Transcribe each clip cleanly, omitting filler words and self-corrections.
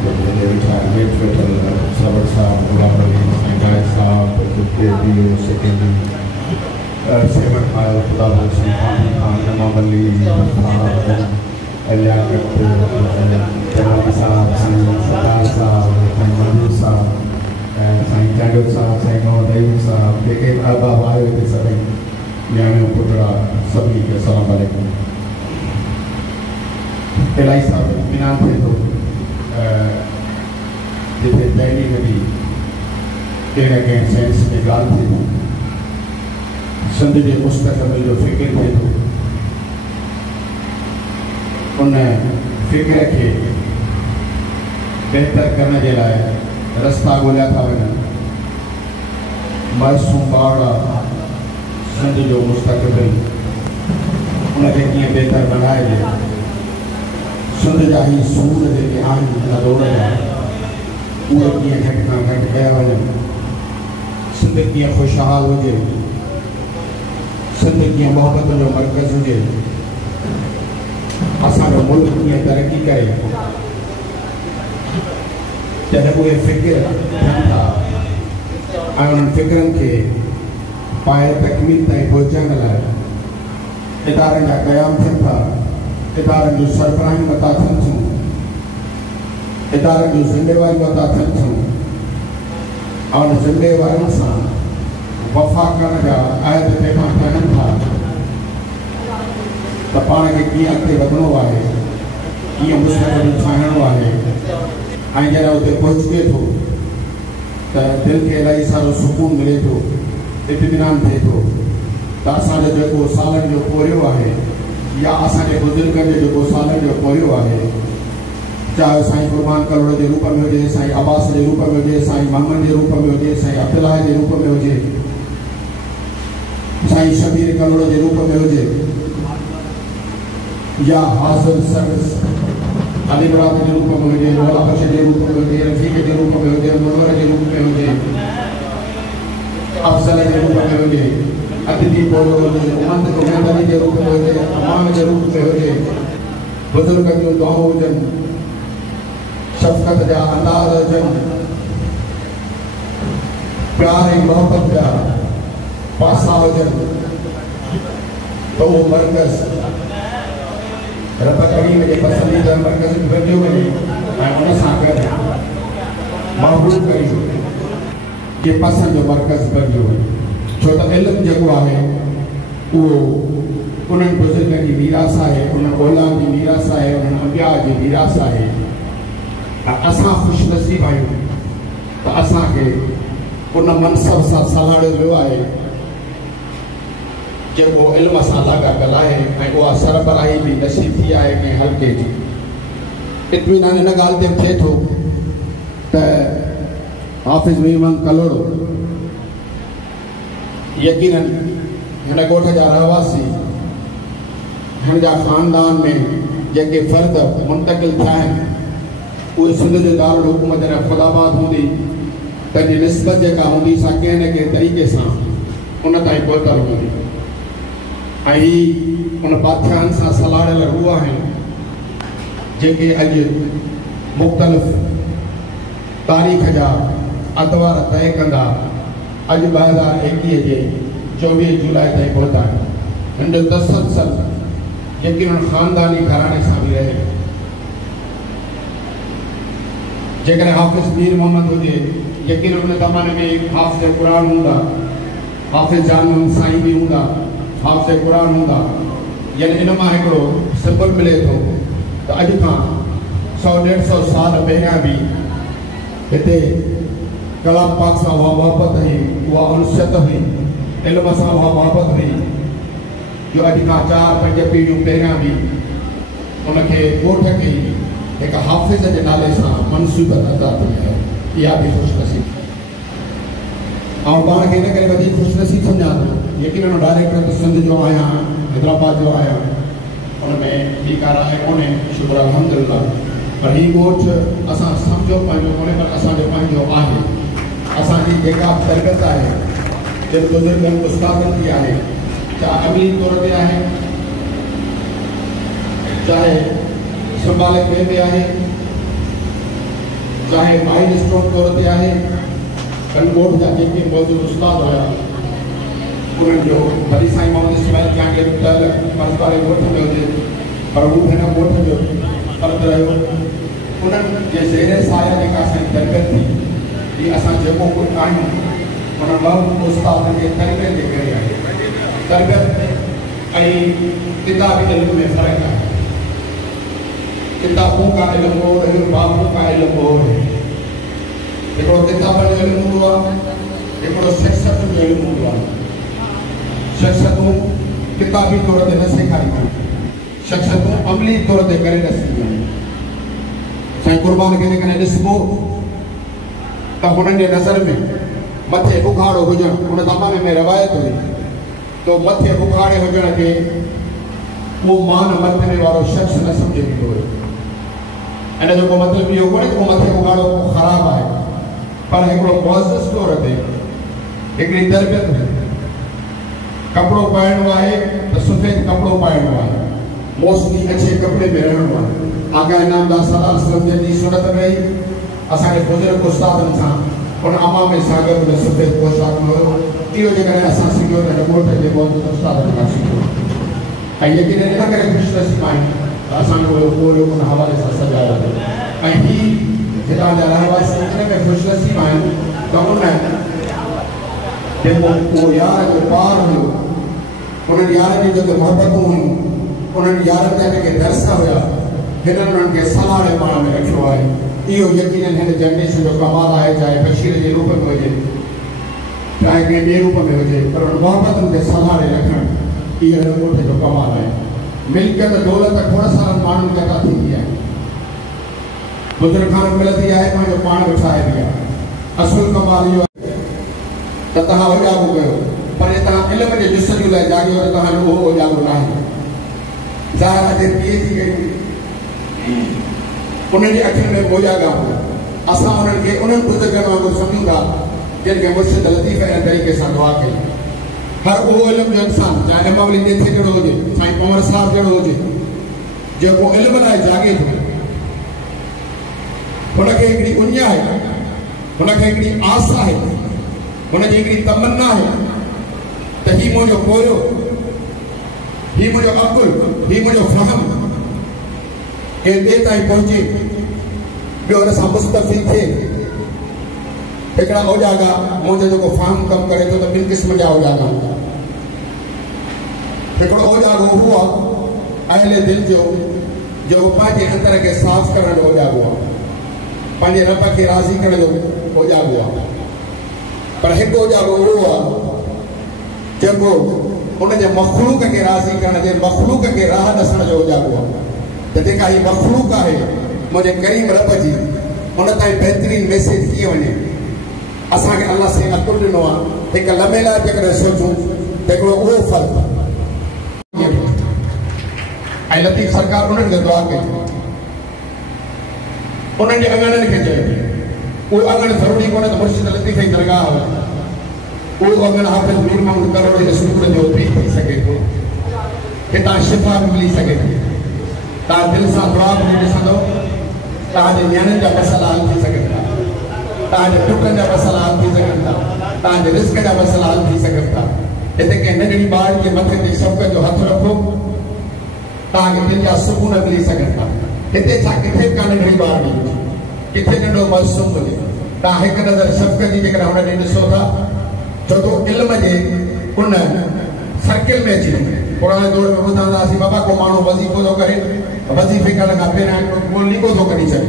Retirement Vettel सबक साहब गुलाम अली गायक साहब DO सेकेंडरी 7 माइल खुदा खान इमाम अली लियाकत जनाब साहब सरदार साहब मंजूर साहब साईं चांडो साहब साईं मोहम्मद अयूब साहब जेके अहबाब आए हुए थे सभी न्याणियों पुटड़ा सभी के अस्सलाम वालेकुम। इलाही साहब इत्मीनान थे तो जिते पहली कभी कहीं कहीं सेंस में गाल थी सिंध के मुस्तक़बिल जो फिक्र थे तो उन फिक्र के बेहतर करने के लिए रास्ता ॻोल्हिया था वञनि। मासूम ॿार सिंध जो मुस्तक़बिल उनखे कीअं बेहतर बणाइजे, सिंध जा ही सूर जेके आहिनि हिन दौर जा उहे कीअं घटि खां घटि कया वञनि, सिंध कीअं ख़ुशहाल हुजे, सिंध कीअं मोहब्बत जो मर्कज़ हुजे, असांजो मुल्क कीअं तरक़ी करे, जॾहिं उहे फ़िक्र थियनि था ऐं उन्हनि फ़िक्रनि खे पाए तकमील ताईं पहुचाइण लाइ इदारनि जा क़याम थियनि था, इदारनि जूं सरबराहियूं अता थियनि थियूं, इदारनि जूं ज़िम्मेवारियूं अता थियनि थियूं ऐं उन ज़िम्मेवारियुनि सां वफ़ा करण जा अहद पैमान थियनि था त पाण खे कीअं अॻिते वधिणो आहे, कीअं मुस्तक़बिल ठाहिणो आहे ऐं जॾहिं उते पहुचे थो त दिलि खे इलाही सारो सुकून मिले थो, इत्मीनान थिए थो त असांजो जेको सालनि जो पोरियो आहे या असांजे बुज़ुर्गनि जो जेको सालनि जो पोरियो आहे, चाहे साईं कुर्बान करोड़ जे रूप में हुजे, साईं अब्बास जे रूप में हुजे, साईं मोहम्मद जे रूप में हुजे, साईं अब्दुल्लाह जे रूप में हुजे, साईं शबीर करोड़ जे रूप में हुजे या हासिल सर्विस अली बरात के रूप में हुजे, मौला बख्श के रूप में हुजे, रफीक के रूप में हुजे, मुनवर के रूप में हुजे, अफजल के रूप में हुजे, अतिथि बोलो हुजे, उमंद को मेहमानी के रूप में हुजे, इमाम के रूप में हुजे, बुजुर्ग जो दुआओं हुजनि, शफ़क़त जा अंदाज़ हुजनि, प्यार ऐं मोहब्बत जा पासा हुजनि, तो वो मर्कज़ रब करीम के पसंदीदा मर्कज़ में बणियो वञे ऐं उन सां गॾु महबूब करीम के पसंदि जो मर्कज़ बणियो वञे। छो त इल्मु जेको आहे उहो उन्हनि बुज़ुर्गनि जी मीरास आहे, उन्हनि औलाद जी मीरास आहे, उन्हनि अंबिया जी मीरास आहे। असां ख़ुशनसीब आहियूं त असांखे उन मनसब सां सलाहियो वियो आहे जेको इल्म सां लाॻापियल आहे ऐं उहा सरबराही बि नसीब थी आहे कंहिं हल्के जी। इत्मीनान इन ॻाल्हि ते थिए थो त हाफ़िज़ मीमन कलोड़ो यकीनन हिन ॻोठ जा रहवासी, हिन जा ख़ानदान में जेके फ़र्द मुंतक़िल थिया आहिनि उहे सिंध जे दारुल हुकूमत जॾहिं ख़ुदाबाद हूंदी पंहिंजी निस्बत जेका हूंदी सा कंहिं न कंहिं तरीक़े सां उन ताईं पहुतल हूंदी ऐं ही उन बादशाहनि सां सलाहियल रूह आहिनि जेके अॼु मुख़्तलिफ़ तारीख़ जा अतवार तय कंदा अॼु 2021 जे 24 जुलाई ताईं पहुता आहिनि। हिन जो तसलसल यकीनन ख़ानदानी घराणे सां बि रहे। जेकॾहिं हाफ़िज़ मीर मोहम्मद हुजे यकीनन उन ज़माने में हाफ़िज़ क़ुरान हूंदा, हाफ़िज़ जान साईं बि हूंदा, हाफ़िज़ क़ुरान हूंदा, यानी इन मां हिकिड़ो सिंबल मिले थो त अॼु खां 100-150 साल पहिरियां बि हिते कलाम पाक सां उहा मोहब्बत हुई, उहा उनसियत हुई, इल्म सां उहा मोहब्बत हुई जो अॼु खां 4-5 पीढ़ियूं पहिरियां बि उनखे ॻोठ खे हिकु हाफ़िज़ जे नाले सां मनसूबत अदा थी आहे। इहा बि ख़ुशनसीब ऐं पाण खे इन करे वधीक ख़ुशनसीब सम्झां थो। यकीनन डायरेक्टर त सिंध जो आहियां, हैदराबाद जो आहियां, उनमें ॿी का राय कोन्हे, शुक्र अल्हम्दुलिल्लाह। पर ही ॻोठ असां सम्झो पंहिंजो कोन्हे पर असांजो पंहिंजो आहे। असांजी जेका तरगत आहे जिन बुज़ुर्गनि उस्तादनि जी आहे, चाहे अमीर तौर ते आहे, चाहे संभाले ॿिए में आहे, चाहे माइल स्टोन तौर ते आहे कनकोट जा जेके मौजूद उस्ताद हुया उन्हनि जो वरी साईं मोहम्मद इस्माइल जांगे तल फर्ज़ वारे ॻोठ में हुजे पर हू हिन ॻोठ जो फर्ज़ रहियो उन्हनि जे ज़ेरे साया जेका असांजी तरबियत थी ही असां जेको कुझु आहियूं उन मर्हूम उस्ताद जे तरबियत जे करे आहे तरबियत ऐं किताबी इल्म में फ़र्क़ु आहे किताबों का इल्म और है बाबों का इल्म और है देखो किताब जो इल्म हुआ देखो शख्सियत जो इल्म हुआ शख्सियतों किताबी तौर ते न सेखारी शख्सियतों अमली तौर ते करे न सघियूं साईं कुर्बान खे कॾहिं ॾिसबो त हुननि जे नज़र में मथे उघाड़ो हुजणु उन ज़माने में रवायत हुई तो मथे उघाड़े हुजण खे वो मान मरतबे वारो शख्स न समझे ॾींदो हुयो इन जो मतलब इहो कोन्हे को मथे उघाड़ो ख़राब आहे पर हिकिड़ो मुअज़्ज़ज़ तौर ते हिकिड़ी तरबियत कपिड़ो पाइणो आहे त सफ़ेद कपिड़ो पाइणो आहे मोस्टली अच्छे कपिड़े में रहणो आहे आगा इनामदार सलाह अलैहि जी सुनत में असांजे बुज़ुर्ग उस्तादनि सां उन अमाम सागर में सफ़ेद पोशाक में हुयो इहो जेकॾहिं असां सिखियो त ॻोठ जे मौजूद उस्तादनि खां सिखियो ऐं यकीन इन करे ख़ुशनसीब आहियूं असांजो पूरो उन हवाले सां सजायो ऐं ही हितां जा रहवासी इन में ख़ुशनसीब आहिनि त उन जेको उहो यार जो पार हुयो उन्हनि यारनि जी जेके मोहबतूं हुयूं उन्हनि यारनि जा जेके दर्स हुया हिननि उन्हनि खे सलाह पाण में रखियो आहे इहो यकीन हिन जनरेशन जो कमाल आहे चाहे बशीर जे रूप में हुजे चाहे कंहिं ॿिए रूप में हुजे पर उन मोहबतुनि खे सलाह रखणु इहो हिन ॻोठ जो कमाल आहे मिल्कियत दौलत थोड़ा सारनि माण्हुनि खे अदा थींदी आहे बुज़ुर्ग खां मिलंदी आहे पंहिंजो पाण विछाए बि आहे असुल कमाल इहो त तव्हां ओजागो कयो पर तव्हां इल्म जे जुस्सजू लाइ जाॻियो त तव्हांजो उहो ओजागो न आहे ज़ाहिर आहे पीएचडी कई उन्हनि जे अखियुनि में ओजागा हुआ असां उन्हनि खे उन्हनि बुज़ुर्गनि वांगुरु सम्झूं था जिन खे मुर्शिद लतीफ़ इन तरीक़े सां दुआ कई हर वो इल्म जो इंसान चाहे इमाम अली देथे जहिड़ो हुजे साईं पंवर साहब जहिड़ो हुजे जेको इल्म लाइ जागे थो हुनखे हिकिड़ी उञ आहे हुनखे हिकिड़ी आस आहे हुनजी हिकिड़ी तमन्ना आहे त ही मुंहिंजो पोयो ही मुंहिंजो अकुल ही मुंहिंजो फहम के ॿिए ताईं पहुचे ॿियो हुन सां मुस्तफ़िल थिए हिकिड़ा ओजागा मुंहिंजो जेको फहम कमु करे थो त ॿिनि क़िस्म जा ओजागा हिकिड़ो ओजागो उहो आहे अहले दिलि जो जेको पंहिंजे अंदर खे साफ़ करण जो ओजागो आहे पंहिंजे रब खे राज़ी करण जो ओजागो आहे पर हिकु ओजागो उहो आहे जेको उनजे मखलूक खे राज़ी करण जे मखलूक खे राह ॾसण जो ओजागो आहे त जेका हीअ मखलूक आहे मुंहिंजे करीम रब जी उन ताईं बहितरीन मैसेज कीअं वञे असांखे अल्लाह से अकुल ॾिनो आहे हिकु लम्हे लाइ जेकॾहिं सोचूं त हिकिड़ो उहो फ़र्क़ु ऐं लतीफ़ सरकार उन्हनि खे दुआ कई उन्हनि जे अङणनि खे चयो उहो अङण ज़रूरी कोन्हे त मुर्शिद लतीफ़ जी दरगाह हुजे उहो अङण हाफ़िज़ मीर मोहम्मद करोड़ जे सूर जो पी थी सघे थो हितां शिफ़ा बि मिली सघे थी तव्हां दिलि सां दुआ बि ॾिसंदो तव्हांजे नियाणियुनि जा मसइला हल थी सघनि था तव्हांजे पुटनि जा मसइला हल थी सघनि था तव्हांजे रिस्क जा मसइला हल थी सघनि था हिते कंहिं नंढड़ी ॿार जे मथे ते शौक़ जो हथु रखो तव्हांखे दिलि जा सुकून मिली सघनि था हिते छा किथे का नंढड़ी ॿार मिले किथे नंढो मासूम मिले तव्हां हिकु नज़र शफ़क़त जी जेकॾहिं हुन ॾे ॾिसो था छो तो इल्म जे उन सर्किल में अची पुराणे दौर में ॿुधंदा हुआसीं बाबा को माण्हू वज़ीफ़ो थो करे वज़ीफ़े करण खां पहिरियां हिकिड़ो लीको थो कढी छॾे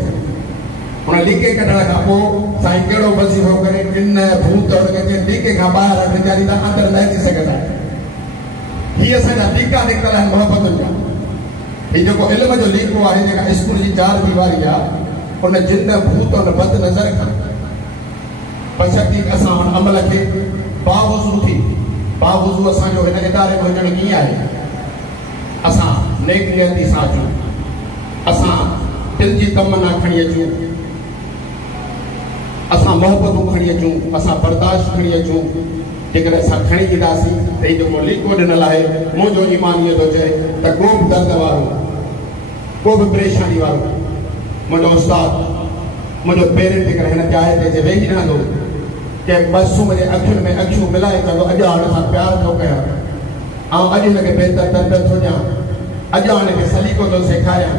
हुन लीके कढण खां पोइ साईं कहिड़ो वज़ीफ़ो करे किन भूत हुनखे लीके खां ॿाहिरि वीचारी तव्हां अंदरि न अची सघंदा हीअ असांजा लीका निकितल आहिनि मोहबतुनि जा हीउ जेको इल्म जो लीको आहे जेका स्कूल जी 4 दीवारी आहे उन जिन भूत उन बद नज़र खां बशर्ती असां हुन अमल खे बावज़ू थी बावज़ू असांजो हिन इदारे में वञणु कीअं आहे असां नेक नियती सां अचूं असां दिलि जी तमन्ना खणी अचूं असां मोहबतूं खणी अचूं असां बर्दाश्त खणी अचूं जेकॾहिं असां खणी ईंदासीं त हीउ जेको लीको ॾिनल आहे मुंहिंजो ईमान इहो थो चए त को बि दर्द वारो को बि परेशानी वारो मुंहिंजो उस्ताद मुझे पेरेंट के हिन जाए ते जे वेही रहंदो के बसूं मुझे अखियुनि में अखियूं मिलाए चवंदो अॼु हाणे सां प्यार थो कयां ऐं अॼु हिनखे बहितर तरबियत थो ॾियां अॼु हाणे खे सलीक़ो थो सेखारियां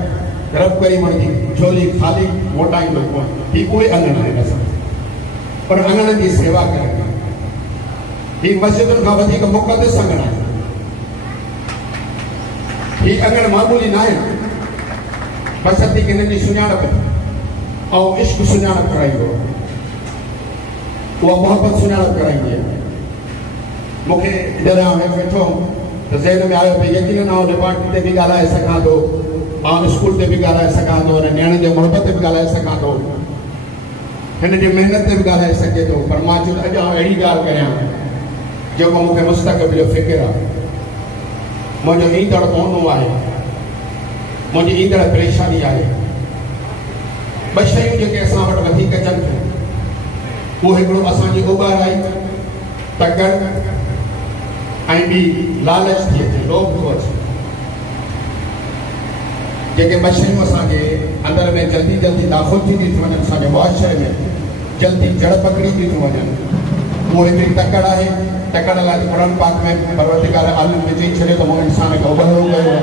रब करी मुंहिंजी झोली ख़ाली मोटाईंदो कोन ही उहे अङण आहिनि असां पर अङण जी सेवा करणु ही मस्जिदुनि खां वधीक मुक़दस अङण आहे ही अङण मामूली न आहे बसंती के हिननि जी सुञाणप ऐं इश्क सुञाणप कराईंदो उहा मोहब्बत सुञाणप कराईंदी आहे मूंखे जॾहिं वेठो त ज़हन में आयो भई यकीन आउं डिपार्टमेंट ते बि ॻाल्हाए सघां थो आउं स्कूल ते बि ॻाल्हाए सघां थो हिन नियाणे जे मोहब्बत ते बि ॻाल्हाए सघां थो हिन जी महिनत ते बि ॻाल्हाए सघे थो पर मां चयो अॼु आउं अहिड़ी ॻाल्हि करियां जेको मूंखे मुस्तक़बिल जो फ़िक्र आहे मुंहिंजो ईंदड़ ओनो आहे मुंहिंजी ईंदड़ परेशानी आहे ॿ शयूं जेके असां वटि वधीक अचनि थियूं उहो हिकिड़ो असांजी उॿाराई तकड़ ऐं ॿी लालच थी अचे लोभ थो अचे जेके ॿ शयूं असांजे अंदर में जल्दी जल्दी दाख़िल थी थी वञनि असांजे मुआशरे में जल्दी जड़ पकड़ी थी थियूं वञनि उहो हिकिड़ी तकड़ आहे तकड़ लाइ क़ुर पाक में परवरदिगार आलम में चई छॾियो त मूं इंसान खे उॿारो कयो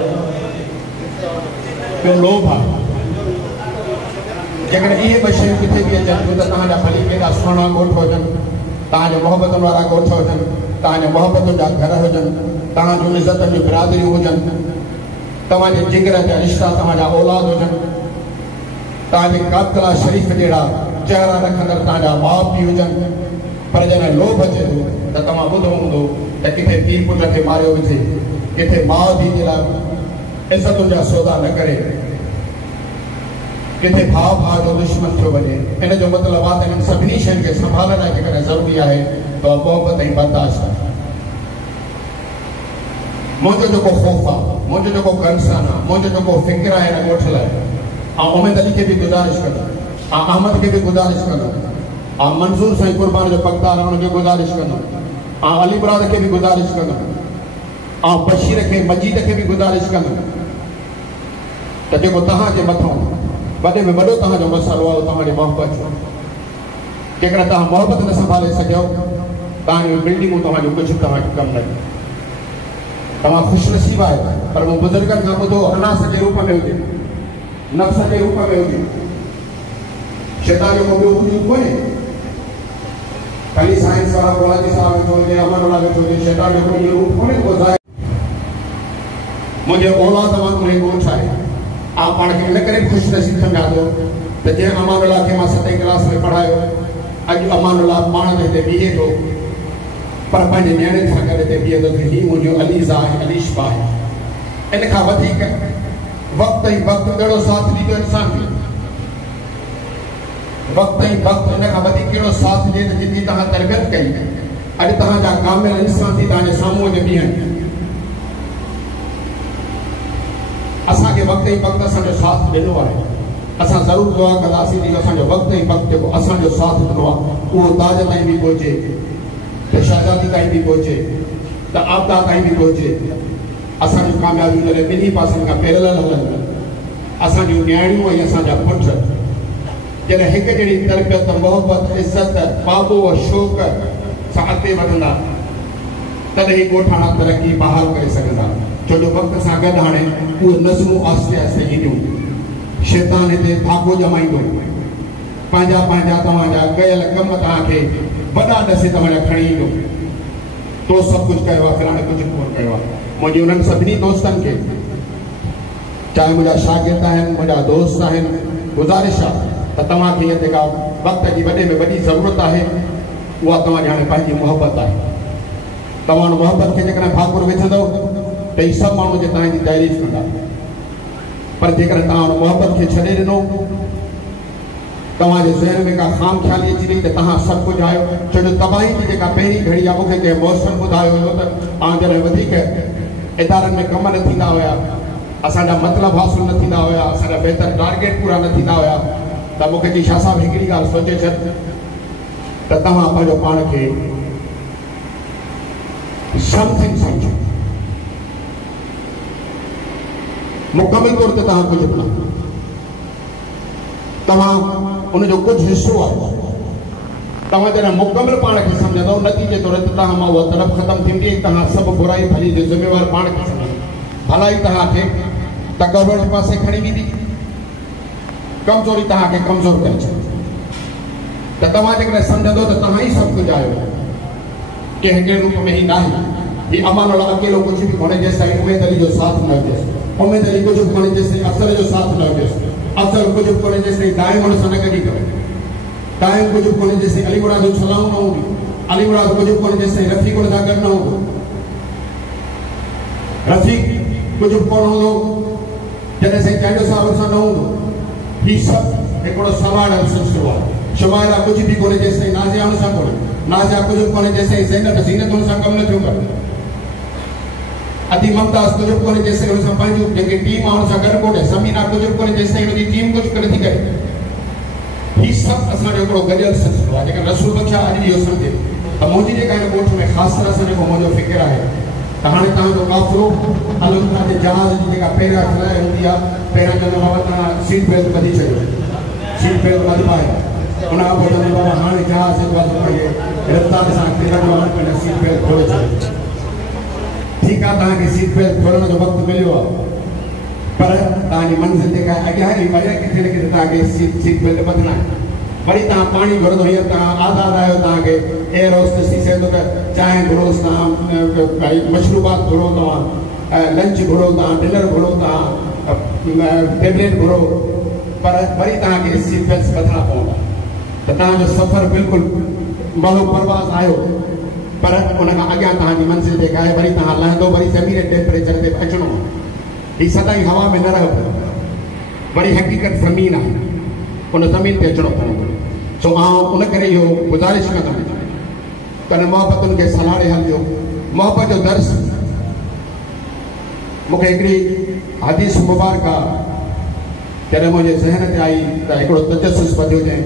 ॿियो लोभ आहे जेकॾहिं इहे ॿ शयूं किथे बि अचनि थियूं त तव्हांजा भली केॾा सुहिणा ॻोठ हुजनि तव्हांजे मोहबतुनि वारा ॻोठ हुजनि तव्हांजे मोहबतुनि जा घर हुजनि तव्हांजूं इज़तुनि जूं बिरादरियूं हुजनि तव्हांजे जिगर जा रिश्ता तव्हांजा औलाद हुजनि तव्हांजे काबतला शरीफ़ जहिड़ा चहिरा रखंदड़ तव्हांजा माउ पीउ हुजनि पर जॾहिं लोभ अचे थो त तव्हां ॿुधो हूंदो त किथे पीउ पुट खे मारियो विझे किथे माउ धीउ जे लाइ इज़तुनि जा सौदा न करे किथे भाउ भाउ जो दुश्मन थियो वञे इन जो मतिलबु आहे त हिननि सभिनी शयुनि खे संभालण लाइ जेकॾहिं ज़रूरी आहे त मोहबत ऐं बर्दाश्त आहे मुंहिंजो जेको ख़ौफ़ आहे मुंहिंजो जेको कंसर्न आहे मुंहिंजो जेको फ़िक्र आहे हिन ॻोठ लाइ ऐं उमेद अली खे बि गुज़ारिश कंदुमि ऐं अहमद खे बि गुज़ारिश कंदुमि ऐं मंज़ूर साईं क़ुर्बान जो पकदार आहे हुनखे गुज़ारिश कंदुमि ऐं अली मुराद खे बि गुज़ारिश कंदुमि ऐं बशीर खे मजीद खे बि गुज़ारिश कंदुमि त जेको तव्हांजे मथां वॾे में वॾो तव्हांजो मसइलो आहे तव्हांजी मोहबत जेकॾहिं तव्हां मोहबत न संभाले सघियो तव्हांजूं बिल्डिंगूं तव्हांजो कुझु तव्हांखे कमु न ॾियो तव्हां ख़ुशनसीब आहियो पर मूं बुज़ुर्गनि खां ॿुधो अनास जे रूप में हुजे नफ़्स जे रूप में हुजे शैतान जो को ॿियो वजूद कोन्हे ख़ाली साइंस वारा कोलाजी साहब वेठो हुजे अमन वारा वेठो हुजे शैतान जो कोई रूप कोन्हे को ज़ाहिर मुंहिंजे औलाद वांगुरु हिकु ॻोठ आहे आप पाण खे इन करे ख़ुशनसीब सम्झा थो त जंहिं अमानुल्लाह खे मां 7वीं क्लास में पढ़ायो अॼु अमानुल्लाह पाण ते हिते बीहे थो पर पंहिंजे नियाणे सां गॾु हिते बीहे थो हीउ मुंहिंजो अलीज़ा आहे अलीशा आहे इन खां वधीक वक़्तु ऐं वक़्तु अहिड़ो साथ ॾींदो इंसान खे वक़्तु ऐं वक़्तु इन खां वधीक कहिड़ो साथ ॾिए त जिते तव्हां तरबियत कई अॼु तव्हांजा कामिल इंसान थी तव्हांजे साम्हूं ते बीहनि असांखे वक़्तु ऐं वक़्तु असांजो साथ ॾिनो आहे असां ज़रूरु दुआ कंदासीं त असांजो वक़्तु ऐं वक़्तु जेको असांजो साथ ॾिनो आहे उहो ताज ताईं बि पहुचे त शहज़ादी ताईं बि पहुचे त आपदा ताईं बि पहुचे असांजूं कामयाबियूं जॾहिं ॿिन्ही पासनि खां पैरेलल हलनि असांजूं नियाणियूं ऐं असांजा पुट जॾहिं हिकु जहिड़ी तरबियत मोहबत इज़त बाबो शौक़ सां अॻिते वधंदा तॾहिं ही ॻोठाणा तरक़ी बहाल करे सघंदा छो जो वक़्त सां गॾु हाणे उहे नज़रूं आहिस्ते आहिस्ते ईंदियूं शैतान हिते धाॻो ॼमाईंदो पंहिंजा पंहिंजा तव्हांजा कयल कम तव्हांखे वॾा ॾसे तव्हांजा खणी ईंदो तो सभु कुझु कयो आहे फिलहाल कुझु कोन कयो आहे मुंहिंजी उन्हनि सभिनी दोस्तनि खे चाहे मुंहिंजा शागिर्द आहिनि मुंहिंजा दोस्त आहिनि गुज़ारिश आहे त तव्हांखे हीअ जेका वक़्त जी वॾे में वॾी ज़रूरत आहे उहा तव्हांजी हाणे पंहिंजी मोहबत आहे तव्हां मोहबत खे जेकॾहिं भाकुर विझंदव त ही सभु माण्हू जे तव्हांजी तारीफ़ कंदा पर जेकॾहिं तव्हां हुन मोहबत खे छॾे ॾिनो तव्हांजे ज़हन में का ख़ाम ख़्याली अची वई त तव्हां सभु कुझु आहियो छो जो तबाही जी जेका पहिरीं घड़ी आहे मूंखे कंहिं मौसम ॿुधायो हुयो त जॾहिं वधीक इदारनि में कम न थींदा हुया असांजा मतिलब हासिल न थींदा हुया असांजा बहितर टारगेट पूरा न थींदा हुया त मूंखे चई छा साहिब हिकिड़ी ॻाल्हि सोचे छॾ त तव्हां पंहिंजो पाण खे समथिंग सम्झो मुकमिल तौर ते तव्हां कुझु बि न तव्हां उनजो कुझु हिसो आहे। तव्हां जॾहिं मुकमिल पाण खे सम्झंदव नतीजे तौर ते तव्हां मां उहा तड़प ख़तमु थींदी, तव्हां सभु बुराई भली जो ज़िम्मेवार पाण खे सम्झंदव। भलाई तव्हांखे तकबर जे पासे खणी वेंदी, कमज़ोरी तव्हांखे कमज़ोर करे छॾींदी। त तव्हां जेकॾहिं सम्झंदो त तव्हां ई सभु कुझु आहियो, कंहिं के रूप में ई न आहे। हीउ अमान अल्लाह अकेलो कुझु बि कोन्हे जेसिताईं उमेद अली जो साथ न हुजेसि, उमेद अली कुझु बि कोन्हे जेसिताईं अफ़ज़ल जो साथ न हुजेसि, अफ़ज़ल कुझु बि कोन्हे जेसिताईं दाइम हुन सां न गॾी करे, दाइम कुझु बि कोन्हे जेसिताईं अली मुराद जो सलाम न हूंदी, अली मुराद कुझु बि कोन्हे जेसिताईं रफ़ीक हुन सां गॾु न हूंदो, रफ़ीक कुझु बि कोन हूंदो जॾहिं साईं चांडो साहिब हुन सां न हूंदो। हीउ सभु हिकिड़ो सवाल सिलसिलो आहे। शुमाइरा कुझु बि कोन्हे जेसिताईं नाज़िया हुन सां कोन्हे, नाज़िया कुझु बि कोन्हे जेसिताईं ज़ैनब ज़ीनत हुन सां कमु न थियो करे, अदी मुमताज़ कुझु बि कोन्हे जेसिताईं हुन सां पंहिंजो जेके टीम आहे हुन सां गॾु कोन्हे, समीना कुझु बि कोन्हे जेसिताईं हुनजी टीम कुझु करे थी करे। हीउ सभु असांजो हिकिड़ो गॾियल सिलसिलो आहे। जेकर रसूल बख्शा अॼु इहो सम्झे त मुंहिंजी जेका हिन ॻोठ में ख़ासि तरह सां जेको मुंहिंजो फ़िक्र आहे त हाणे तव्हांजो काफ़िलो अलॻि जे जहाज़ जी जेका पहिरियां खलाए हूंदी आहे, पहिरियां चवंदो बाबा तव्हां सीट बेल्ट ॿधी छॾियो, सीट बेल्ट ॿधपाए, उन खां पोइ चवंदो बाबा हाणे जहाज़ रफ़्तार सां पंहिंजा सीट बेल्ट खोले छॾियो। ठीक है, तव्हांखे सीट बेल्ट खोलण जो वक़्तु मिलियो आहे, पर तव्हांजी मंज़िल जेका आहे अॻियां आहे, वरी किथे न किथे तव्हांखे सीट बेल्ट ॿधणा आहे। वरी तव्हां पाणी घुरंदो, हींअर तव्हां आज़ादु आहियो, तव्हांखे एयर होस्टेस थी सघंदो त चांहि घुरोसि तव्हां, मशरूबात घुरो, तव्हां लंच घुरो, तव्हां डिनर घुरो, तव्हां टेबलेट घुरो, पर वरी तव्हांखे सीट बेल्ट ॿधणा पवंदा। त तव्हांजो सफ़र बिल्कुलु मलो परवाज़ आयो, पर उन खां अॻियां तव्हांजी मंज़िल जेका आहे वरी तव्हां लहंदो, वरी ज़मीन टेम्परेचर ते अचिणो आहे। हीउ सदाईं हवा में न रहिबो, वरी हक़ीक़त ज़मीन आहे, उन ज़मीन ते अचिणो पवंदो। सो आउं उन करे इहो गुज़ारिश कंदुमि त मोहबतुनि खे सलाड़े हलिजो। मोहबत जो दर्स मूंखे हिकिड़ी हदीस मुबारक जॾहिं मुंहिंजे ज़हन ते आई त हिकिड़ो तजस्सुस वधियो, जंहिं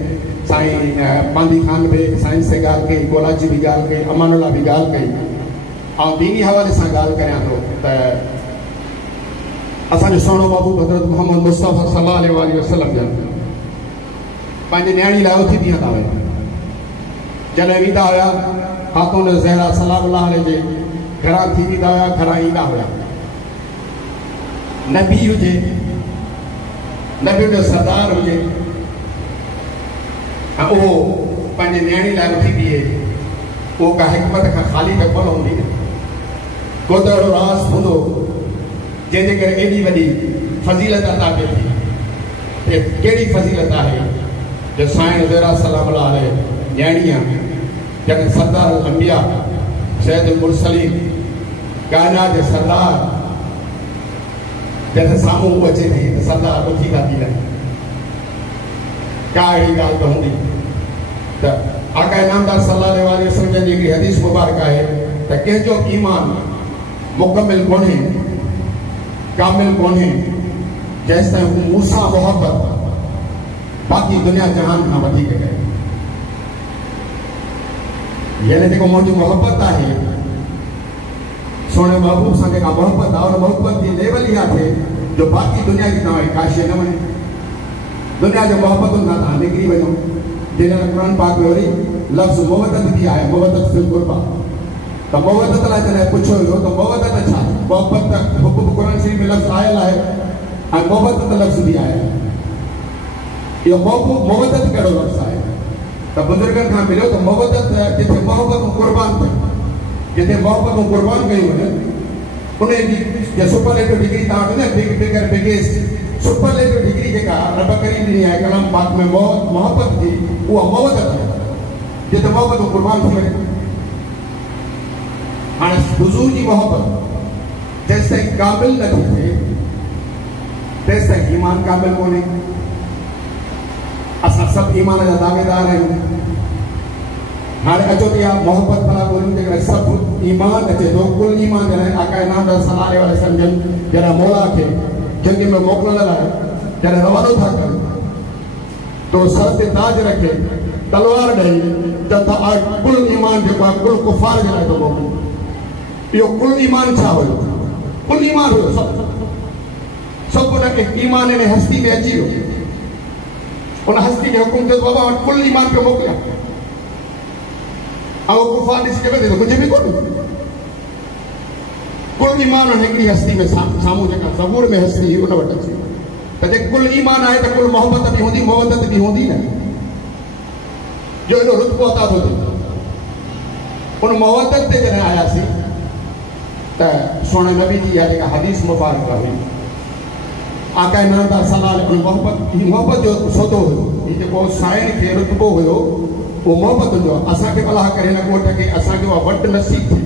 साईं पांदी खान बि साइंस से ॻाल्हि कई, कोलाची बि ॻाल्हि कई, अमानुल्लाह बि ॻाल्हि कई, ऐं दीनी हवाले सां ॻाल्हि करियां थो त असांजो सुहिणो महबूब हज़रत मोहम्मद मुस्तफ़ा सल्लल्लाहु अलैहि वसल्लम जन पंहिंजे न्याणी लाइ उथी बीहंदा हुआ। जॾहिं वेंदा हुआ ख़ातून ज़हरा सलामुल्लाह अलैहि जे घरां थी वेंदा हुआ, घरां ईंदा हुआ। नबी हुजे, नबी जो सरदार हुजे, ऐं उहो पंहिंजे न्याणी लाइ उथी बीहे, उहो का हिकमत खां ख़ाली त कोन हूंदी न, को त अहिड़ो राज़ हूंदो जंहिंजे करे एॾी वॾी फज़ीलत अता थिए थी। कहिड़ी फज़ीलत आहे जो साईं ज़हरा सलामुल्लाह अलैहि न्याणी आहे, जॾहिं सरदार अंबिया सैयदुल मुरसलीन काइनात जे सरदार जॾहिं साम्हूं अचे थी त सरदार उथी था थी वञे। का अहिड़ी ॻाल्हि त हूंदी त आका इनामदार सल्लल्लाहु अलैहि वसल्लम जी हिकिड़ी हदीस मुबारक आहे त कंहिंजो ईमान मुकमिल कोन्हे, कामिल कोन्हे, जेसिताईं हू मूंसां मोहबत बाक़ी दुनिया जहान खां वधीक करे। यानी जेको मुंहिंजी मोहबत आहे, सोने महबूब सां जेका मोहबत आहे, उन मोहबत जी लेवल इहा थिए जो बाक़ी दुनिया जी तव्हांखे काशे न वञे। दुनिया जो मोहबतुनि खां तव्हां निकिरी वञो। जंहिं क़ुरान पाक में वरी लफ़्ज़ मोहबत बि आहे, मोहबत फिल क़ुर्बा। त मोहबत लाइ जॾहिं पुछियो वियो त मोहबत छा? मोहबत त हुकुम क़ुरान शरीफ़ में लफ़्ज़ आयल आहे ऐं मोहबत त लफ़्ज़ बि आहे। इहो मोहबत कहिड़ो लफ़्ज़ आहे त बुज़ुर्गनि खां मिलियो त मोहबत जिथे मोहबतूं क़ुर्बान थियनि, जिथे मोहबतूं क़ुर्बान कयूं वञनि, उन जी सुपरलेटिव डिग्री तव्हां वटि न बिगर बिगेस्ट सुपरलेटिव डिग्री जेका रब करीम ॾिनी आहे कलाम पाक में मोहबत जी, उहा मोहबत आहे जिथे मोहबतूं क़ुर्बान थी वञे। हाणे हुज़ूर जी मोहबत जेसिताईं क़ाबिल नथी थिए तेसिताईं ईमान क़ाबिल कोन्हे। असां सभु ईमान जा दावेदार आहियूं। हाणे अचो त इहा मोहबत भला ॻोल्हियूं, जेकॾहिं सभु ईमान अचे थो, कुल ईमान जॾहिं आका इनामदार सल्लल्लाहु अलैहि वसल्लम जॾहिं मौला खे जंग में मोकिलण लाइ जॾहिं रवानो था कनि तो सर ते ताज रखे, तलवार ॾेई त कुल ईमान जेको आहे कुल कुफार जे लाइ थो मोकिले। इहो कुल ईमान छा हुयो? कुल ईमान हुयो, सभु हुनखे ईमान में हस्ती में अची वियो। उन हस्ती के हुकुम ते बाबा कुल ईमान पे मोकिलिया और कुफार ॾिसी करे तो कुछ भी कोन कुल ईमान हिकिड़ी हस्ती में साम्हूं जेका ज़बूर में हस्ती उन वटि अची त जे कुल ईमान आहे त कुल मोहब्बत भी हूंदी मोहब्बत भी हूंदी न जो एॾो रुतबो अता थो थिए उन मोहब्बत ते जॾहिं आयासीं त सोने नबी जी इहा जेका हदीस मुबारक हुई आका इनामदार सलाह मोहब्बत जो सौदो हुयो हीउ जेको साइण खे रुतबो हुयो उहो मोहब्बत जो असांखे अलाह करे हिन ॻोठ खे असांखे उहा वटि नसीब थी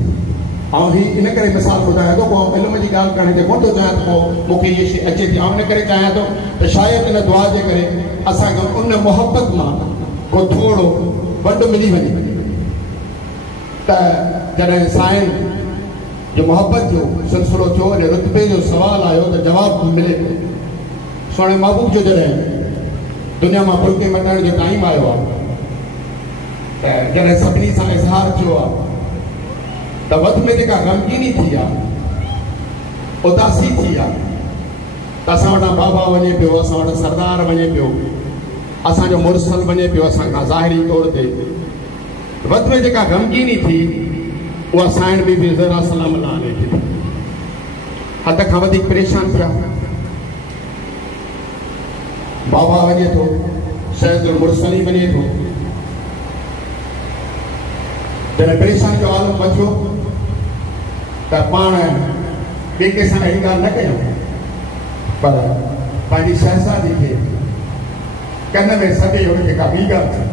ऐं हीउ इन करे मिसाल ॿुधायां थो पोइ इल्म जी ॻाल्हि करण ते कोन थो चाहियां त पोइ मूंखे इहा शइ अचे थी ऐं इन करे चाहियां थो त शायदि इन दुआ जे करे असांखे उन मोहब्बत मां को थोरो वंड मिली वञे त जॾहिं साइण जो मोहब्बत जो सिलसिलो थियो ऐं रुतबे जो सवाल आयो त जवाबु मिले पियो सोणे महबूब जो जॾहिं दुनिया मां फुल्के मटण जो टाइम आयो आहे त जॾहिं सभिनी सां इज़हार थियो आहे त वध में जेका ग़मगीनी थी आहे उदासी थी आहे त असां वटां बाबा वञे पियो असां वटां सरदार वञे पियो असांजो मुरसल वञे पियो असां खां ज़ाहिरी तौर ते वध में जेका ग़मगीनी थी उहा साइण बीबी ज़हरा सलाम अलाह अलैहा थी हद खां वधीक परेशान थिया बाबा वञे थो सैयदुल मुरसली वञे थो जॾहिं परेशानी जो आलम मचियो त पाण ॿिए कंहिंसां अहिड़ी ॻाल्हि न कयूं पर पंहिंजी शहज़ादी खे कन में सॾे हुनखे का ॿी ॻाल्हि थी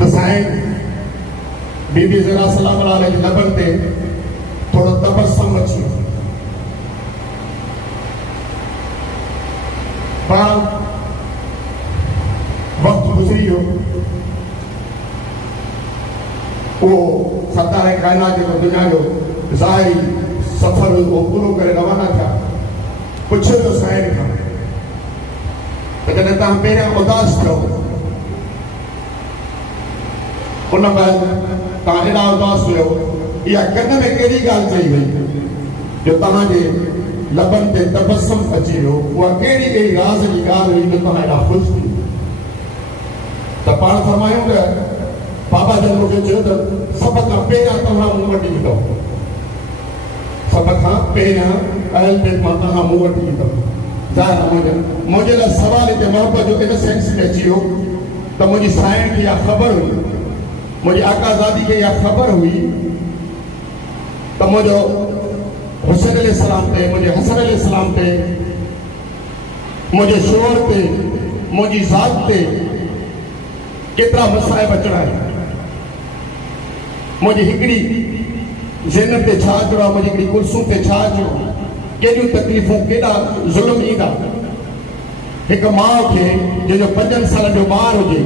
त साईं बीबी ज़हरा सलाम अलाह अलैहा जे लबनि ते थोरो तबस्सुम अची पर वक़्तु गुज़री वियो वो सरदार कायनात जो दुनिया जो ज़ाहिरी सफ़र वो पूरो करे रवाना था पुछो तो साइण खां त जॾहिं तव्हां पहिरियां उदास थियो उन महिल तव्हां एॾा उदास हुयो इहा कन में कहिड़ी ॻाल्हि चई वई जो तव्हांजे लबनि ते तबस्सुम अची वियो उहा कहिड़ी कहिड़ी राज़ जी ॻाल्हि हुई जो तव्हां एॾा ख़ुशि थी त पाण फरमायूं त बाबा जन मूंखे चयो त सभ खां पहिरियां तव्हां मूं वटि ईंदव सभ खां पहिरियां अहल बैत मां तव्हां मूं वटि ईंदव ज़ाहिर मुंहिंजे लाइ सवाल हिते मोहबत जो इन सेंस में अची वियो त मुंहिंजी साइण खे इहा ख़बर हुई मुंहिंजी आकाज़ादी खे इहा ख़बर हुई त मुंहिंजो हुसैन अलैहिस्सलाम ते मुंहिंजे हसन अलैहिस्सलाम ते मुंहिंजे शोहर ते मुंहिंजी ज़ात ते केतिरा मसाइब अचणा आहिनि मुंहिंजी हिकिड़ी ज़ैनब ते छा अचिणो आहे मुंहिंजी हिकिड़ी कुलसूम ते छा अचिणो आहे केॾियूं तकलीफ़ूं केॾा ज़ुल्म ईंदा हिकु माउ खे जंहिंजो 5 सालनि जो ॿारु हुजे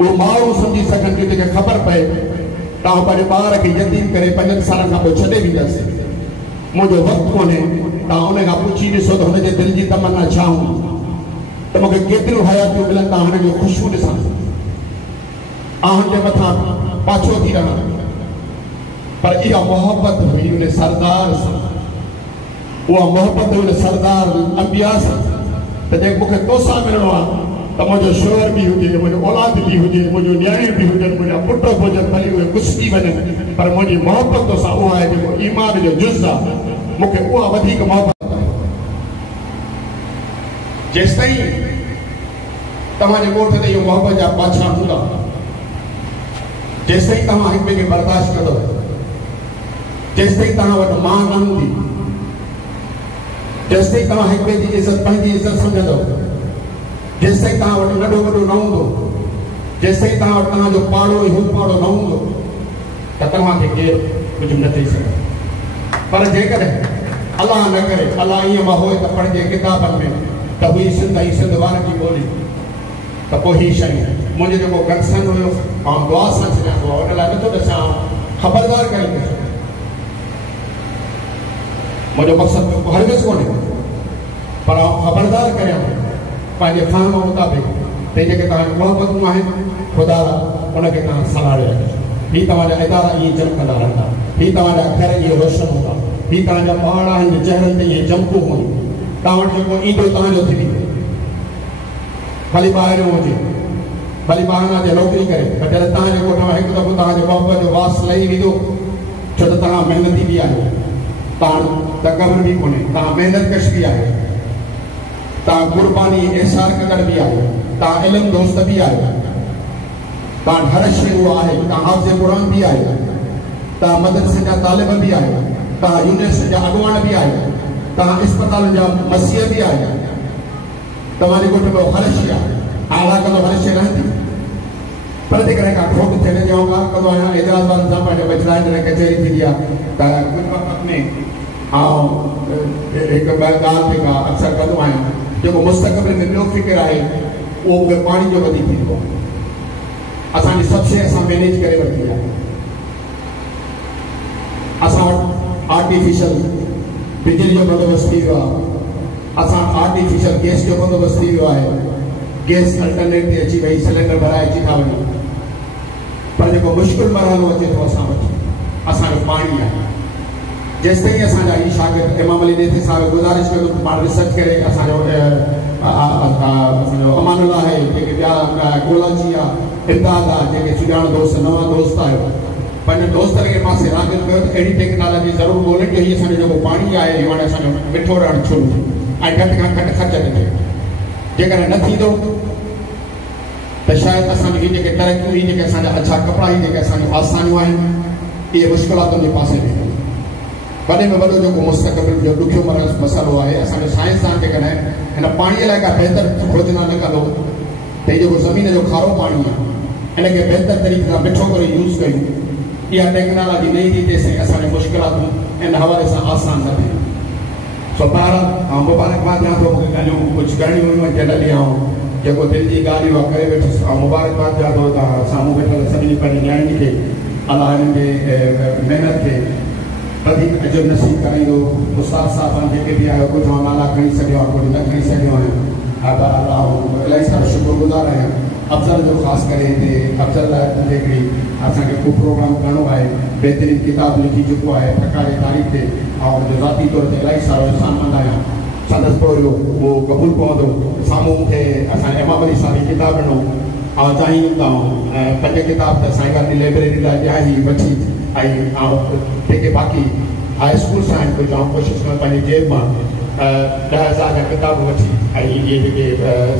उहो माण्हू सम्झी सघनि थियूं जेके ख़बर पए तव्हां पंहिंजे ॿार खे यतीम करे 5 सालनि खां पोइ छॾे ॾींदासीं मुंहिंजो वक़्तु कोन्हे तव्हां उन खां पुछी ॾिसो त हुनजे दिलि जी तमन्ना छा हूंदी त मूंखे केतिरियूं हयातियूं मिलनि तव्हां हुन जूं ख़ुशबू ॾिसां आहुनि जे मथां पाछो थी रहां पर इहा मोहब्बत हुई उन सरदार सां उहा मोहब्बत हुई उन सरदार अंबिया सां त जेको मूंखे तोसां मिलणो आहे त मुंहिंजो शोहर बि हुजे मुंहिंजो औलाद बि हुजे मुंहिंजो न्याणी बि हुजनि मुंहिंजा पुट बि हुजनि भली उहे कुझु थी वञनि पर मुंहिंजी मोहब्बत तोसां उहा आहे जेको ईमान जो जुज़ आहे मूंखे उहा वधीक मोहब्बत आहे जेसि ताईं तव्हांजे ॻोठ ते इहो मोहब्बत जा पाछा हूंदा जेसि ताईं तव्हां हिक ॿिए खे बर्दाश्त कंदव जेसि ताईं तव्हां वटि मां न हूंदी जेसि ताईं तव्हां हिक ॿिए जी इज़त पंहिंजी इज़त सम्झंदव जेसि ताईं तव्हां वटि नंढो वॾो न हूंदो जेसि ताईं तव्हां वटि तव्हांजो पाड़ो हू पाड़ो न हूंदो त तव्हांखे केरु कुझु न चई सघंदो पर जेकॾहिं अलाह न करे अलाह ईअं माहौल त पढ़जे किताबनि में त हुई सिंध ऐं सिंध वारनि जी ॿोली त पोइ हीअ शइ मुंहिंजो जेको कंसर्न हुयो मां दुआ सां छॾियां थो हुन लाइ नथो ॾिसां ख़बरदार करे ॾिसो मुंहिंजो मक़सदु हरगिज़ कोन्हे पर ख़बरदार करियां पंहिंजे फ़हम मुताबिक़ ते जेके तव्हांजी मोहबतूं आहिनि ख़ुदा उनखे तव्हां संभाले रखिजो हीअ तव्हांजा इदारा ईअं चमकंदा रहंदा हीअ तव्हांजा घर इहे रोशन हूंदा हीअ तव्हांजा पहाड़ आहिनि चहिरनि ते इहे चमकूं हूंदियूं तव्हां वटि जेको ईंदो तव्हांजो थी वेंदो भली ॿाहिरियों हुजे भली ॿाहिरां जे नौकिरी करे पर जॾहिं तव्हां जेको हिकु दफ़ो तव्हांजे बाप जो वास लही वेंदो छो त तव्हां महिनती बि आहियो तव्हां त क़ब्र बि कोन्हे तव्हां महिनत कश बि आहियो तव्हां क़ुर्बानी एसार कंदड़ बि आहियो तव्हां इल्मु दोस्त बि आहियो तव्हां हर शइ उहो आहे तव्हां हाफ़िज़ क़ुरान बि आहियो तव्हां मदरसे जा तालिब बि आहियो तव्हां यूनिवर्सिटी जा अॻुवान बि आहियो तव्हां इस्पताल जा मसीह बि आहियो तव्हांजे ॻोठ में हर शइ आहे आला कंदो हर शइ रहंदी पर जेकॾहिं का खोट थियण जो कंदो आहियां एतिराज़ वारनि सां पंहिंजो बचराइण जॾहिं कचहरी थींदी आहे त कुझु वक़्त में हिकु ॿ ॻाल्हि ते का अक्सर कंदो आहियां जेको मुस्तक़बिल में ॿियो फ़िक्र आहे उहो बि पाणी जो वधीक थींदो आहे असांजी सभु शइ असां मैनेज करे वरिती आहे असां वटि आर्टिफिशियल बिजली जो बंदोबस्तु थी वियो आहे असां आर्टिफिशियल गैस जो बंदोबस्तु थी वियो आहे गैस अल्टरनेट ते अची वई सिलेंडर भराए अची था वञूं पर जेको मुश्किल मरहलो अचे थो असां वटि असांजो पाणी आहे जेसि ताईं असांजा ई शागिर्द इमाम अली नेथी साहिब गुज़ारिश कयो पाण रिसर्च करे असांजो अमानुल्लाह आहे जेके ॿिया गोलाजी आहे इमदाद आहे जेके सुञाण दोस्त नवां दोस्त आहियो पंहिंजे दोस्तनि खे पासे रागिर कयो त अहिड़ी टेक्नोलॉजी ज़रूरु ॻोल्हे की हीअ असांजो जेको पाणी आहे इहो हाणे असांजो मिठो रहणु शुरू थिए ऐं घटि खां घटि ख़र्च ते थिए जेकॾहिं न थींदो त शायदि असांजो हीअ जेके तरक़ियूं हीअ जेके असांजा अच्छा कपिड़ा हीअ जेके असांजूं आसानियूं आहिनि इहे मुश्किलातुनि जे पासे में वॾे में वॾो जेको मुस्तक़बिल जो ॾुखियो मसइलो आहे असांजो साइंसदान जेकॾहिं हिन पाणीअ लाइ का बहितर खोजना न कंदो त जेको ज़मीन जो खारो पाणी आहे इनखे बहितर तरीक़े सां मिठो करे यूज़ कयूं इहा टेक्नोलॉजी न ईंदी तेसिताईं असांजी मुश्किलातूं इन हवाले सां आसान न थियनि सो ॿार मुबारकबाद ॾियां थो मूंखे ॻाल्हियूं कुझु करणियूं हुयूं जनरली आऊं जेको दिलि जी ॻाल्हियूं आहे करे वेठुसि ऐं मुबारकबाद ॾियां थो तव्हां साम्हूं वेठल सभिनी पंहिंजी न्याणी खे अलाह हिननि खे महिनत खे वधीक अजर नसीब कराईंदो उस्ताद साहिब जेके बि आहियो कुझु मां नाला खणी सघियो आहे कुझु न खणी सघियो आहियां इलाही सारा शुक्रगुज़ार आहियां अफ़ज़ल जो ख़ासि करे हिते अफ़ज़ल लाइ हिकिड़ी असांखे को प्रोग्राम करणो आहे बहितरीनु किताब लिखी चुको आहे फकारे तारीख़ ते ऐं ज़ाती तौर ते इलाही सारो इंसानमंद आहियां संदसि पोइ उहो क़बूल पवंदो साम्हूं मूंखे असां इमाम अली साहिब जी किताब ॾिनो ऐं चाहींदा ऐं 5 किताब त साईं वारी लाइब्रेरी लाइ ॾियां ई वठी ऐं जेके बाक़ी हाई स्कूल सां आहिनि कुझु कोशिशि कयां पंहिंजी जेब मां 10,000 जा किताब वठी ऐं इहे जेके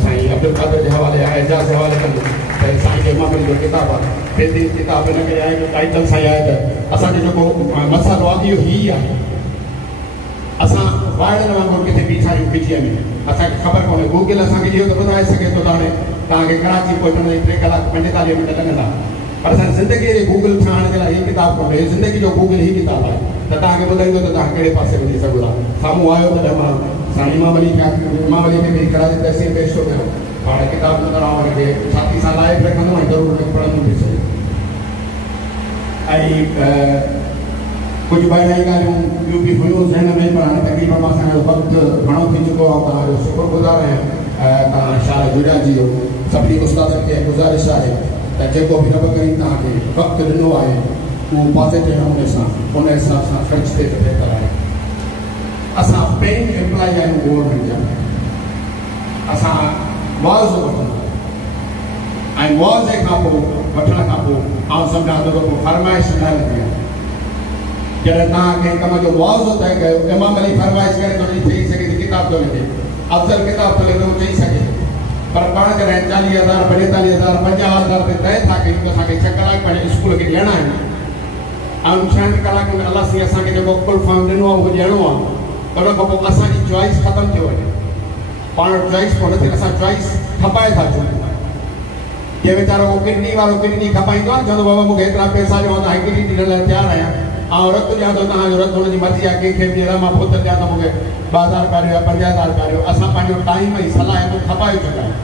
साईं अब्दुल क़ादिर जे हवाले आहे एजाज़ जे हवाले कंदो त साईं जे इमाम अली जो किताब आहे बहितरीनु किताब हिन करे आहे टाइटल सां आहे त असांजो जेको मसइलो आहे इहो ई आहे असां वाइड़नि वांगुरु किथे बीठा आहियूं पिछीअ में असांखे ख़बर कोन्हे गूगल असांखे इहो त ॿुधाए सघे थो त हाणे तव्हांखे कराची पहुचण में 3 कलाक 45 मिनट लॻंदा पर असांजी ज़िंदगीअ जे गूगल ठाहिण जे लाइ हीअ किताब कोन्हे ज़िंदगी जो गूगल ही किताब आहे त तव्हांखे ॿुधाईंदो त तव्हां कहिड़े पासे वञी सघो था साम्हूं आयो तॾहिं मां साईं इमाम अली खे बि कराची तहसील पेश थो कयो पाण किताब नज़र आउं हुनखे छाती सां लाइव रखंदो ऐं ज़रूरु हुनखे पढ़ंदो बि सही ऐं कुझु ॿ अढाई ॻाल्हियूं ॿियूं बि हुयूं ज़हन में पर हाणे तक़रीबन मां असांजो वक़्तु घणो थी चुको आहे तव्हांजो शुक्रगुज़ार आहियां तव्हां शाला जुड़ा जी जो सभिनी उस्तादनि खे गुज़ारिश आहे त जेको बि रब करीम तव्हांखे वक़्तु ॾिनो आहे उहो पॉज़िटिव नमूने सां उन हिसाब सां ख़र्च थिए त बहितर आहे असां पेइंग एम्प्लॉई आहियूं गवर्नमेंट जा असां मुआवज़ो वठंदा ऐं मुआवज़े खां पोइ वठण खां पोइ आउं सम्झां थो त पोइ फरमाइश न लॻी आहे जॾहिं तव्हां कंहिं कम जो मुआवज़ो तइ कयो इमाम अली फरमाइश करे थो चई सघे थी किताब थो लिखे अफ़ज़ल किताब थो लिखे चई सघे पर पाण जॾहिं 40,000 45,000 50,000 ते तइ था कयूं त असांखे 6 कलाक पंहिंजे स्कूल खे ॾियणा आहिनि ऐं 6 कलाकनि में अलाह साईं असांखे जेको कुल फॉर्म ॾिनो आहे उहो ॾियणो आहे उन खां पोइ असांजी चॉइस ख़तमु थी वञे पाण चॉइस कोन थी असां चॉइस खपाए था अचूं के वीचारो उहो किडनी वारो किडनी खपाईंदो आहे चवंदो बाबा मूंखे एतिरा पैसा ॾियो त हाणे किडनी ॾियण लाइ तयारु आहियां ऐं रत ॾियां थो तव्हांजो रत हुनजी मर्ज़ी आहे कंहिंखे बि ॾियां मां पुटु ॾियां त मूंखे 2,000 रुपया ॾियो 50,000 रुपया ॾियो असां पंहिंजो टाइम ऐं सलाहियतूं खपाए चुका आहियूं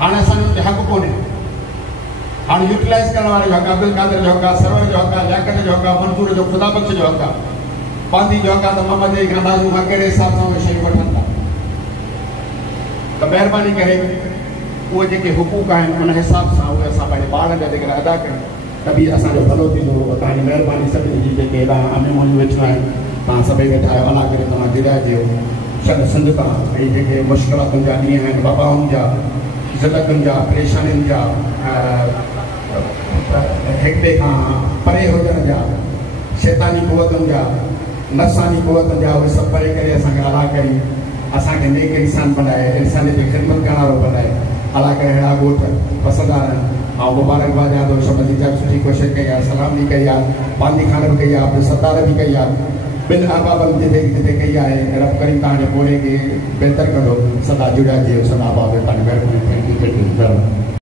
हाणे असांजो हक़ु कोन्हे हाणे यूटिलाइज़ करण वारे जो हक़ु अब्दुल क़ादिर जो हक़ु आहे सरवर जो हक़ु आहे लियाकत जो हक़ु आहे मंसूर जो ख़ुदा बख़्श जो हक़ु आहे पांधी जो हक़ु आहे त मोहम्मद जे अंदाज़ खां कहिड़े हिसाब सां उहे शयूं वठनि था त महिरबानी करे उहे जेके हुक़ूक़ आहिनि उन हिसाब सां उहे असां पंहिंजे ॿारनि जा जेकॾहिं अदा कयूं त बि असांजो भलो थींदो तव्हांजी महिरबानी सभिनी जी जेके हेॾा अमेमोनियूं वेठियूं आहिनि तव्हां सभई वेठा आहियो अलाह करे तव्हां जुड़ाइजो छॾ संजता भई जेके मुश्किलातुनि जा ॾींहं आहिनि बाबाउनि जा ज़िलतुनि जा परेशानियुनि जा हिक ॿिए खां परे हुजण जा शैतानी कुवतुनि जा नफ़सानी कुवतुनि जा उहे सभु परे करे असांखे अला करी असांखे नेक इंसान बनाए इंसानियत जी ख़िदमत करण वारो बनाए अला करे अहिड़ा ॻोठ पसंदि आहिनि ऐं मुबारकबाद ॾियां थो शबदी जा सुठी कोशिशि कई आहे सलाम बि कई आहे पानी खान बि कई आहे सतार बि कई आहे ॿिनि अहबाबनि जिते जिते कई आहे रब करीम तव्हांजे पोरे खे बहितर कंदो सदा जुड़िया थियो सदा अहबाब पंहिंजी महिरबानी